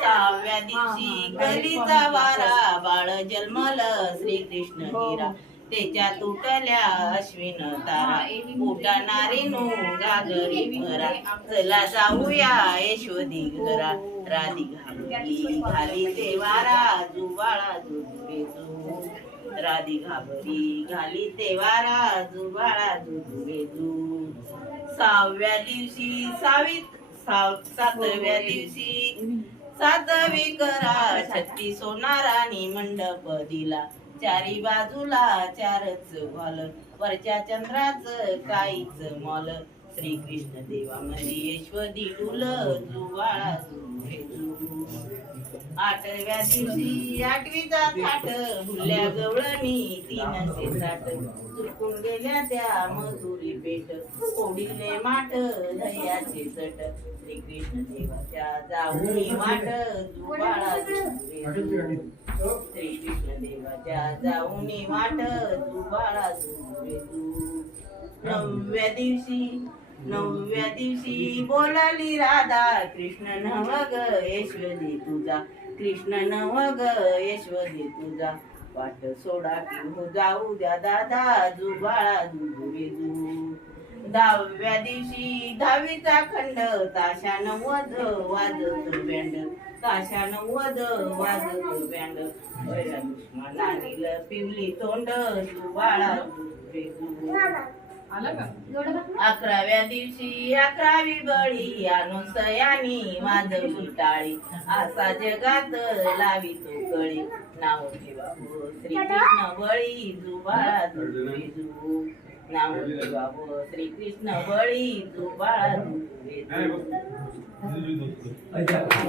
सहाव्या दिवशी कलीचा वारा बाळ जन्मल श्रीकृष्ण हिरा त्याच्या तुटल्या अश्विन तारा उठणारी नो गागरी भरा चला जाऊया यशोदी घरा राधिका घाली ते वारा जुबाळा जुजू राधिका बरी घाली ते वारा जुबाळा जुजू सहाव्या दिवशी सातव्या दिवशी सातवी करा छत्ती सोनारानी मंडप दिला चारी बाजूला चारच वाल वरच्या चंद्राच काहीच मॉल श्रीकृष्ण देवा यशोदी डुल जुवाळा आठव्या दिवशी आठवीचा थाट भुल्या गवळणी 360 चुकून गेल्या त्या मजुरी पेट ओढिले माठ दह्याचे सट श्रीकृष्ण देवाच्या जाऊनी वाट जुवाळा श्रीकृष्ण देवाच्या जाऊनी वाट जुवाळा नवव्या दिवशी बोलाली राधा कृष्ण नव ग यशोदी तुझा कृष्ण नव ग यशोदी तुझा वाट सोडा की जाऊ द्या दादा जुबाळा जुजू दहाव्या दिवशी दहावीचा खंड ताशा नव्वद वाजत बँड ताशा नव्वद वाजत बँड दुश्मनानील पिवली तोंड जुबाळा अकराव्या दिवशी 11वी बळी अनुसयानी वाजवली टाळी असा जगात लावी तो कळी नाव ठेवा श्रीकृष्ण बळी जुबाळा जुजू नाव ठेवा श्रीकृष्ण बळी जुबाळा जुजू